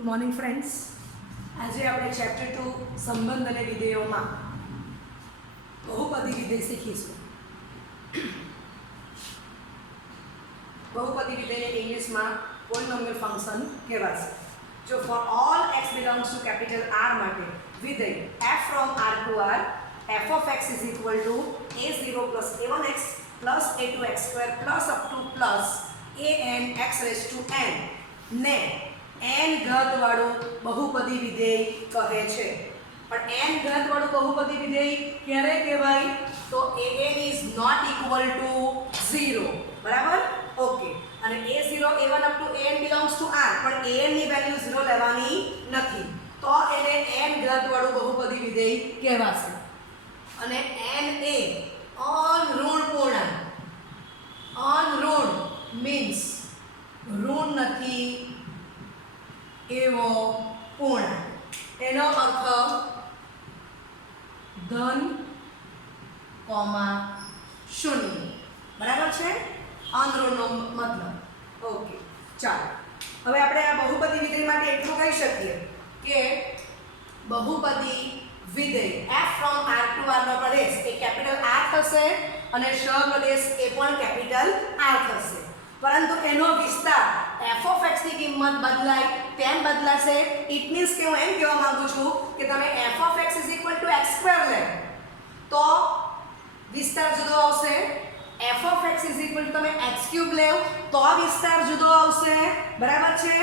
Good morning friends. આજે આપણે chapter 2 સંબંધ અને વિધેયોમાં બહુપદી વિધેય શીખીશું. બહુપદી વિધેયને ઇંગ્લિશમાં પોલિનોમિયલ ફંક્શન કહેવાશે. જો for all x belongs to capital R માટે વિધેય f from R to R f of x is equal to a0 plus a1x plus a2x2 plus up to plus an x raised to n ને n ઘાત વાળું બહુપદી વિધેય કહે છે. પણ n ઘાત વાળું બહુપદી વિધેય ક્યારે કહેવાય? તો an is not equal to 0. બરાબર? ઓકે. અને a0 a1 up to an belongs to R, પણ an ની વેલ્યુ 0 લેવાની નથી, તો એને n ઘાત વાળું બહુપદી વિધેય કહેવાશે. અને n એ અનઋણ પૂર્ણાંક, અનઋણ મીન્સ ઋણ નથી એવો પૂર્ણાંક. એનો અર્થ ધન, શૂન્ય. બરાબર છે? અનઋણનો મતલબ. ઓકે, ચાલો હવે આપણે આ બહુપદી વિધેય માટે એટલું કહી શકીએ કે બહુપદી વિધેય f from R to R નો પ્રદેશ એ કેપિટલ R થશે અને સહપ્રદેશ એ પણ કેપિટલ R થશે. પરંતુ એનો વિસ્તાર f of x ની કિંમત બદલાય તેમ બદલાશે. ઇટ મીન્સ કે હું એમ કહેવા માંગુ છું કે તમે f of x x² લે તો વિસ્તાર જુદો આવશે. f of x તમે x³ લેવ તો વિસ્તાર જુદો આવશે. બરાબર છે?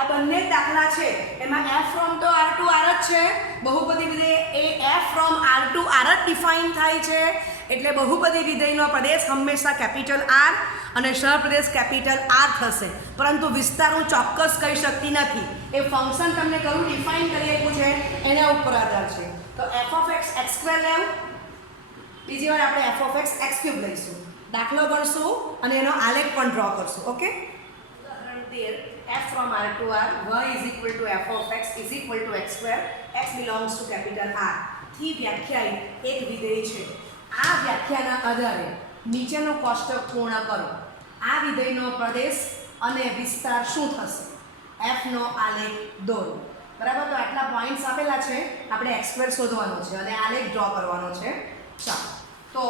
આ બંને દાખલા છે એમાં f ફ્રોમ તો R ટુ R જ છે. બહુપદી વિધેય એ f from R to R જ ડિફાઇન થાય છે. એટલે બહુપદી વિધેયનો પ્રદેશ હંમેશા કેપિટલ R અને સહપ્રદેશ કેપિટલ R થશે. પરંતુ વિસ્તાર હું ચોક્કસ કહી શકતી નથી. એ ફંક્શન તમને કયું ડિફાઇન કરી આપ્યું છે એના ઉપર આધાર છે. તો f of x x² લેવ, બીજી વાર આપણે f of x x³ લઈશું, દાખલો ગણશું અને એનો આલેખ પણ ડ્રો કરશું. ઓકે, ઉદાહરણ 13 f from R to R y is equal to f of x is equal to x² x belongs to capital R થી વ્યાખ્યાયિત એક વિધેય છે. આ વ્યાખ્યાના આધારે નીચેનું કોષ્ટક પૂર્ણ કરો. આ વિધેયનો પ્રદેશ અને વિસ્તાર શું થશે? f નો આલેખ દોરો. બરાબર? તો આટલા પોઈન્ટ્સ આપેલા છે, આપણે x² શોધવાનો છે અને આલેખ ડ્રો કરવાનો છે. ચાલો, તો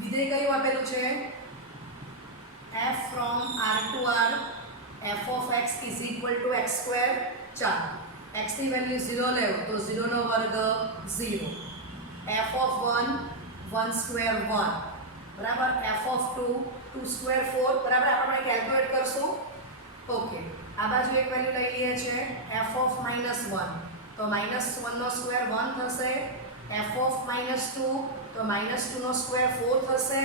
વિધેય કયું આપેલું છે? f from R to R f of x is equal to x². ચાલો, x ની વેલ્યુ 0 લેવો તો 0 નો વર્ગ 0, f of 1 1² 1, બરાબર, f of 2 2² 4. બરાબર, આપણે કેલ્ક્યુલેટ કરશું. ઓકે, આ બાજુ એક વેલ્યુ લઈ લઈએ છે f of -1 તો -1 નો સ્ક્વેર 1 થશે, f of -2 તો -2 નો સ્ક્વેર 4 થશે.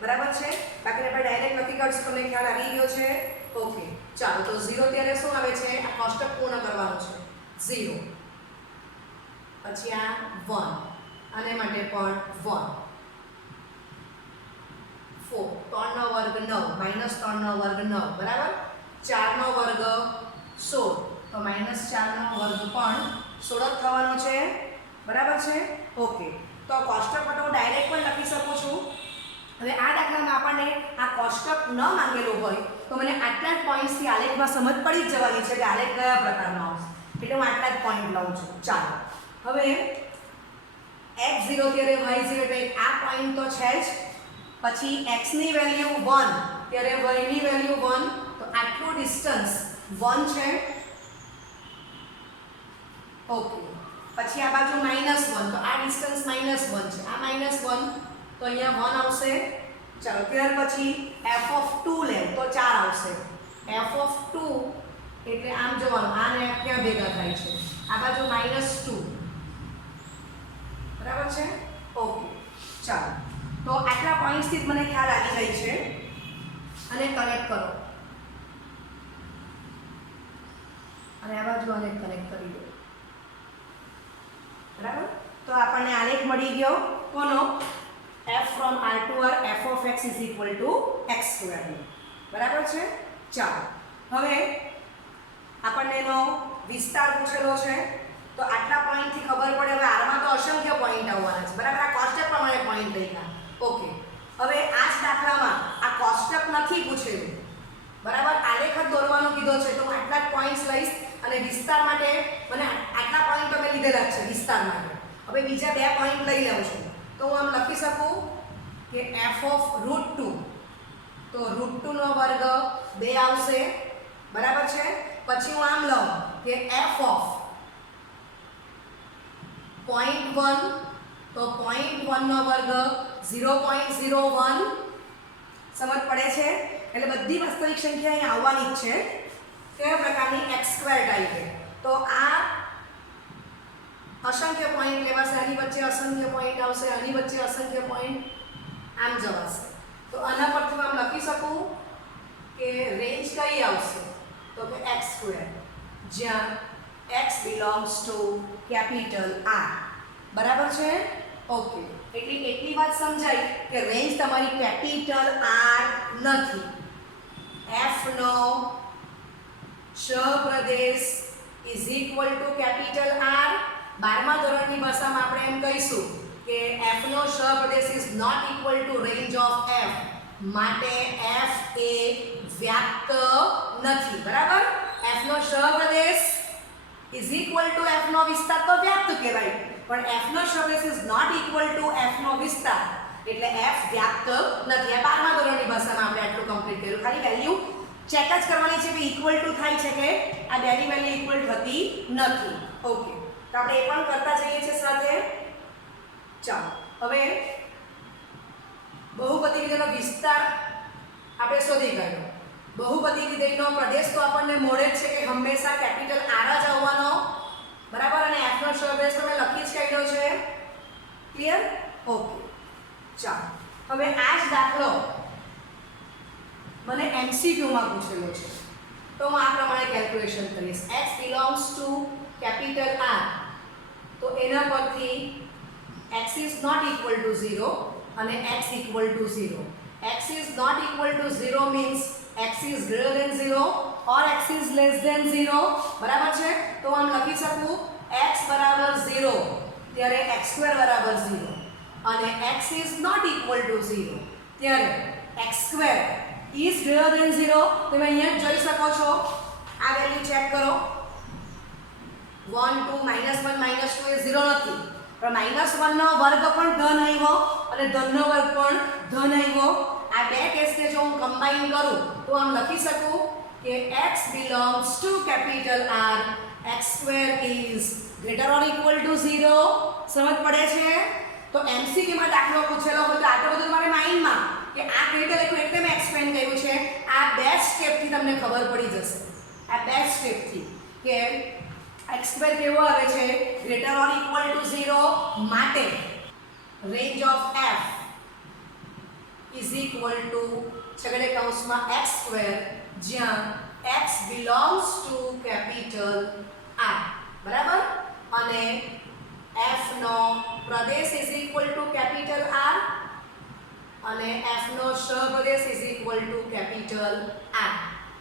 બરાબર છે? બાકી આપણે ડાયરેક્ટ લખી કાઢશું, તમને ખ્યાલ આવી ગયો છે. ઓકે, ચાલો, તો 0 ત્યારે શું આવે છે? આ કોષ્ટક પૂર્ણ કરવાનું છે. 0 પછી આ 1 આને માટે પણ 1 4 3 નો વર્ગ 9 -3 નો વર્ગ 9, બરાબર, 4 નો વર્ગ 16 તો -4 નો વર્ગ પણ 16 જ થવાનો છે. બરાબર છે? ઓકે, તો કોષ્ટક પર હું ડાયરેક્ટ પણ લખી શકું છું. હવે આ દાખલામાં આપણને આ કોષ્ટક ન માંગેલું હોય તો મને આટલા જ પોઈન્ટ્સથી આલેખમાં સમજ પડી જ જવાની છે કે આલેખ કયા પ્રકારનો આવશે. એટલે હું આટલા જ પોઈન્ટ લઉં છું. ચાલો, હવે x0 ત્યારે y0 એટલે આ પોઈન્ટ તો છે જ. પછી x ની વેલ્યુ 1 ત્યારે y ની વેલ્યુ 1, તો આટલું ડિસ્ટન્સ 1 છે. ઓકે, પછી આ બાજુ -1 તો આ ડિસ્ટન્સ -1 છે, આ -1 તો અહીંયા 1 આવશે. ચાલો, ત્યાર પછી f of 2 લેવ તો 4 આવશે. f of 2 એટલે આમ જોવાનું, આ ને ક્યાં ભેગા થાય છે? આ બાજુ -2. બરાબર છે? ઓકે, ચાલો, તો આટલા પોઈન્ટ્સથી મને ખ્યાલ આવી ગઈ છે. અને કનેક્ટ કરો અને આ બાજુ આને કનેક્ટ કરી દો. બરાબર? તો આપણને આલેખ મળી ગયો કોનો? f from R to R f of x is equal to x². બરાબર છે? ચાલો, હવે આપણને એનો વિસ્તાર પૂછેલો છે તો આટલા પોઈન્ટથી ખબર પડે. હવે R માં તો અસંખ્ય પોઈન્ટ આવવાના છે. બરાબર, આ કોષ્ટક પ્રમાણે પોઈન્ટ લખ્યા. ઓકે, હવે આ જ દાખલામાં આ કોષ્ટક નથી પૂછેલું, બરાબર, આલેખ જ દોરવાનો કીધો છે તો હું આટલા જ પોઈન્ટ્સ લઈશ અને વિસ્તાર માટે મને આટલા પોઈન્ટ તમે લીધેલા જ છે વિસ્તાર માટે. હવે બીજા 2 પોઈન્ટ લઈ લઉં છું તો હું આમ લખી શકું કે f(√2) તો √2 નો વર્ગ 2 આવશે, બરાબર છે. પછી હું આમ લઉં કે f(0.1) તો 0.1 નો વર્ગ 0.01. સમજ પડે છે? એટલે બધી વાસ્તવિક સંખ્યા અહીં આવવાની જ છે. કયા પ્રકારની x² ટાઈપે. તો આ અસંખ્ય પોઈન્ટ લેવાશે, આની વચ્ચે અસંખ્ય પોઈન્ટ આવશે, આની વચ્ચે અસંખ્ય પોઈન્ટ આમ જવાશે. તો આના પરથી આમ લખી શકું કે રેન્જ કઈ આવશે તો કે x², જ્યાં x belongs to capital R. બરાબર છે? ઓકે, એટલી વાત સમજાય કે રેન્જ તમારી કેપિટલ R નથી. f નો સહપ્રદેશ is equal to capital R. 12મા ધોરણની ભાષામાં આપણે એમ કહીશું કે f નો સહપ્રદેશ is not equal to range of f. માટે f એ વ્યાપ્ત નથી. બરાબર, f નો સહપ્રદેશ ઇઝ ઇક્વલ ટુ f નો વિસ્તાર તો વ્યાપ્ત કહેવાય, પણ f નો સહપ્રદેશ is not equal to f નો વિસ્તાર એટલે f વ્યાપ્ત નથી. આ 12મા ધોરણની ભાષામાં આપણે આટલું કમ્પ્લીટ કર્યું. ખાલી વેલ્યુ ચેક જ કરવાની છે કે ઇક્વલ ટુ થાય છે કે આ બેની વેલ્યુ ઇક્વલ થતી નથી. ઓકે, તો આપણે એ પણ કરતા જઈએ છીએ સાથે. ચાલો હવે બહુપદી વિધેયનો વિસ્તાર આપણે શોધી કાઢ્યો. બહુપદી વિધેયનો પ્રદેશ તો આપણને મળે જ છે કે હંમેશા કેપિટલ R જ આવવાનો, બરાબર, અને f નો સહપ્રદેશ તો મેં લખી જ કાઢ્યો છે. ક્લિયર? ઓકે, ચાલો હવે આ જ દાખલો મને MCQ માં પૂછેલો છે તો હું આ પ્રમાણે કેલ્ક્યુલેશન કરીશ. x belongs to capital R તો એના પરથી x is not equal to 0 અને x equal to 0. x is not equal to 0 means x is greater than 0 or x is less than 0. બરાબર છે? તો આમ લખી શકું x બરાબર 0 ત્યારે x² બરાબર 0 અને x is not equal to 0 ત્યારે x² is greater than 0. તમે અહીંયા જોઈ શકો છો, આ વેલ્યુ ચેક કરો. 1 2 -1 -2 એ 0 નથી, પણ -1 નો વર્ગ પણ ધન આવ્યો અને ધનનો વર્ગ પણ ધન આવ્યો. આ બે કેસને જો હું કમ્બાઈન કરું તો આમ લખી શકું કે x belongs to capital R, x² is greater or equal to 0. સમજ પડે છે? તો MCQ માં દાખલો પૂછેલો હોય તો આ તો બધું તમારે માઇન્ડમાં કે આ કઈ રીતે લખ્યું એટલે મેં એક્સપ્લેન કર્યું છે. આ બે સ્ટેપથી તમને ખબર પડી જશે. આ બે સ્ટેપથી કે x² કેવો આવે છે ગ્રેટર ઓર ઇક્વલ ટુ 0 માટે range of f is equal to છગડે કૌંસમાં x² જ્યાં x belongs to capital R. બરાબર, અને f નો પ્રદેશ is equal to capital R અને f નો સહપ્રદેશ is equal to capital R.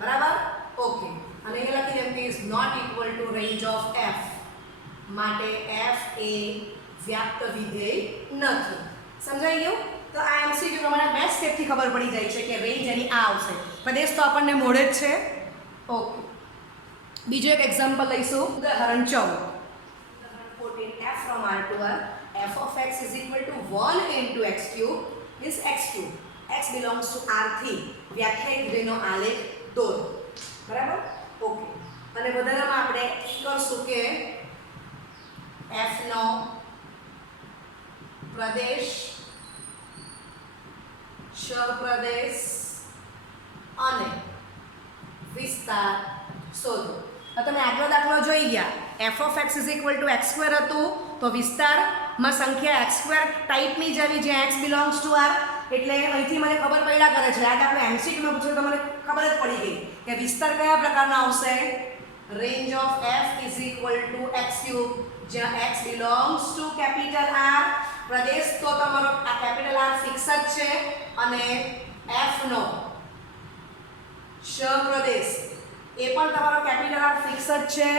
બરાબર, ઓકે, અને એ લખી દઉં કે is not equal to range of f માટે f એ વ્યાપ્ત વિધેય નથી. સમજાઈ ગયું? તો આ MCQ પ્રમાણે બે સ્ટેપથી ખબર પડી જાય છે કે રેન્જ એની આ આવશે. પ્રદેશ તો આપણને મળે જ છે. ઓકે, બીજો એક એક્ઝામ્પલ લઈશું. ઉદાહરણ 14. f from R to R, f of x is equal to 1 into x cube is x2. x belongs to R3. વ્યાખ્યાયિત વિધેયનો આલેખ દોરો. બરાબર, ઓકે, અને વધારામાં આપણે કરશું કે f નો પ્રદેશ, સહપ્રદેશ અને વિસ્તાર શોધો. તો તમે આગલો દાખલો જોઈ ગયા. f of x is equal to x² હતું તો વિસ્તારમાં સંખ્યા x² ટાઈપની જ આવી જ્યાં x belongs to R. એટલે અહીંથી મને ખબર પડ્યા કરે છે. આ દાખલો MCQ માં પૂછ્યો તો મને ખબર જ પડી ગઈ કે વિસ્તાર કયા પ્રકારનો આવશે. Range of f is equal to x³ જ્યાં x belongs to capital R. પ્રદેશ તો તમારો આ કેપિટલ R ફિક્સ જ છે અને f નો સહપ્રદેશ એ પણ તમારો કેપિટલ R ફિક્સ જ છે.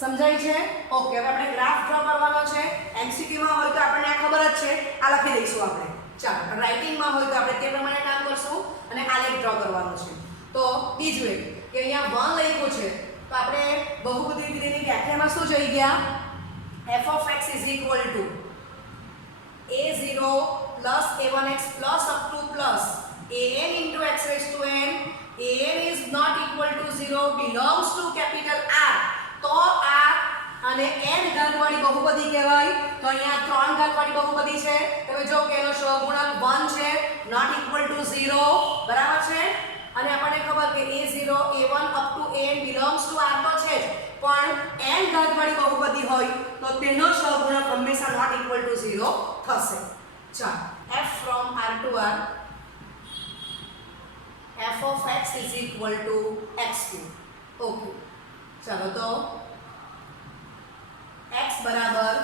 સમજાય છે? ઓકે, હવે આપણે ગ્રાફ ડ્રો કરવાનો છે. MCQ માં હોય તો આપણને આ ખબર જ છે, આ લખી દઈશું આપણે. ચાલો, રાઇટિંગમાં હોય તો આપણે તે પ્રમાણે કામ કરશું અને આલેખ ડ્રો કરવાનો છે. તો બીજું એક કે અહીંયા 1 લખ્યું છે તો આપણે બહુપદી વિધેયની વ્યાખ્યામાં શું જોઈ ગયા f of x is equal to a0 plus a1x plus up to plus an into x raised to n. an is not equal to 0 belongs to capital R. તો આ અને n ઘાતવાળી બહુપદી કહેવાય. તો અહીંયા 3 ઘાતવાળી બહુપદી છે. તમે જો કે એનો સહગુણક 1 છે not equal to 0 બરાબર છે. અને આપણને ખબર કે a0 a1 up to an belongs to R તો છે જ, પણ n ઘાતવાળી બહુપદી હોય તો તેનો સહગુણક હંમેશા not equal to 0 થશે. ચાલો f from R to R f of x is equal to x cube. Okay ચાલો તો x બરાબર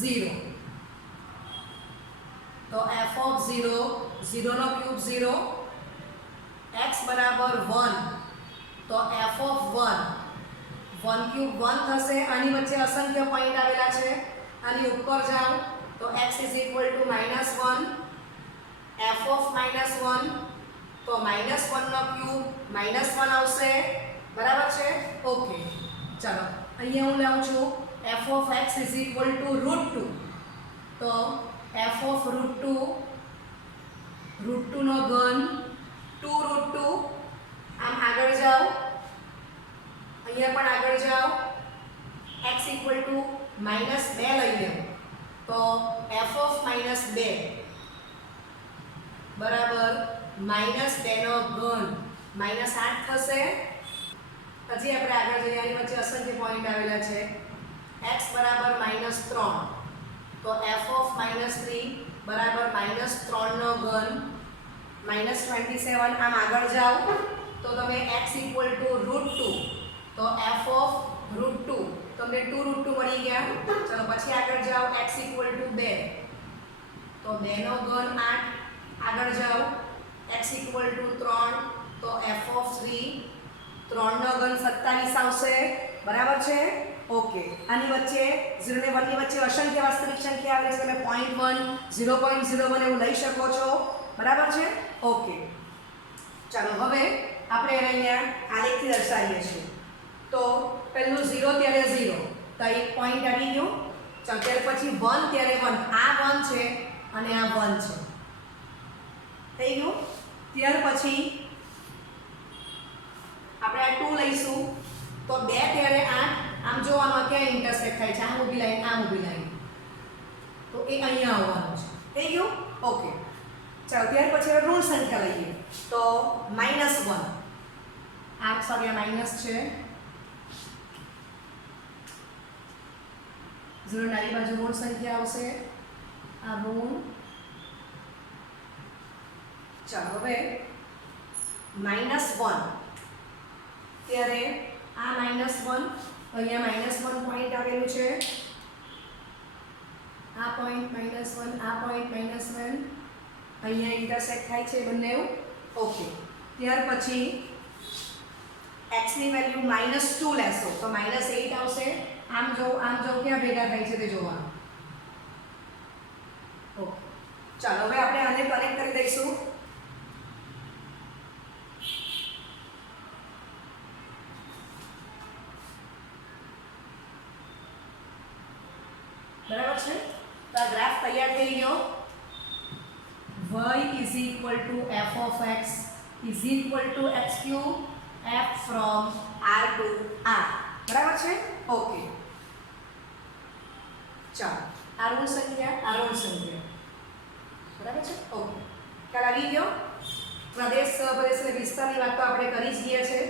0 તો f of 0 0 નો ક્યુબ 0 x બરાબર 1 તો f of 1 1 ક્યુબ 1 થશે. આની વચ્ચે અસંખ્ય પોઈન્ટ આવેલા છે. આની ઉપર જાઓ તો x is equal to -1 f of -1 તો -1 નો ક્યુબ -1 આવશે બરાબર છે. ઓકે ચાલો અહીંયા હું લાવું છું f of x is equal to √2 તો f of √2 નો ઘન 2√2 આમ આગળ જાઓ અહીંયા પણ આગળ જાઓ x equal to -2 લઈ લો તો f of -2 બરાબર -2 નો ઘન -8 થશે. પછી આપણે આગળ જઈએ આની વચ્ચે અસંખ્ય પોઈન્ટ આવેલા છે x બરાબર -3 તો f of -3 બરાબર -3 નો ઘન -27 આમ આગળ જાઓ તો તમે x equal to √2 તો f of √2 તમને 2√2 મળી ગયા. ચલો પછી આગળ જાઓ x equal to 2 તો 2 નો ઘન 8 આગળ જાઓ x equal to 3 તો f of 3 3 નો ઘન 27 આવશે બરાબર છે. ઓકે આની વચ્ચે 0 ને 1 ની વચ્ચે અસંખ્ય વાસ્તવિક સંખ્યા આવે છે. તમે 0.1 0.01 એવું લઈ શકો છો બરાબર છે. ઓકે ચાલો હવે આપણે એને અહીંયા આલેખથી દર્શાવીએ છીએ. તો પહેલું 0 ત્યારે 0 તો એક પોઈન્ટ આવી ગયો. ચાલો ત્યાર પછી 1 ત્યારે 1 આ 1 છે અને આ 1 છે થઈ ગયું. ત્યાર પછી આપણે આ 2 લઈશું તો 2 ત્યારે 8 આમ જોવામાં ક્યાં ઇન્ટરસેક્ટ થાય છે આમ ઊભી લાઈન આમ ઊભી લાઈન તો એ અહીંયા આવવાનું છે થઈ ગયું. ઓકે ચાલો ત્યાર પછી હવે ઋણ સંખ્યા લઈએ તો -1 આ સોરી આ માઈનસ છે 0 નાની બાજુ ઋણ સંખ્યા આવશે આ ઋણ. ચાલો હવે -1 ત્યારે આ -1 અહીંયા -1 પોઈન્ટ આવેલું છે આ પોઈન્ટ -1 આ પોઈન્ટ -1 અહીંયા ઇન્ટરસેક્ટ થાય છે બંને. ઓકે ત્યાર પછી x ની વેલ્યુ -2 લેશો તો -8 આવશે. આમ જો ક્યાં ભેગા થાય છે તે જોવાનું. ઓકે ચાલો હવે આપણે આને કનેક્ટ કરી દઈશું. બરાબર છે. તો આ ગ્રાફ તૈયાર થઈ ગયો. y is equal to f of x is equal to x cube f from R to R. બરાબર છે. ઓકે ચાલો આ ઋણ સંખ્યા બરાબર છે. ઓકે ખ્યાલ આવી ગયો. પ્રદેશ સહપ્રદેશ અને વિસ્તારની વાત તો આપણે કરી જ ગયા છે.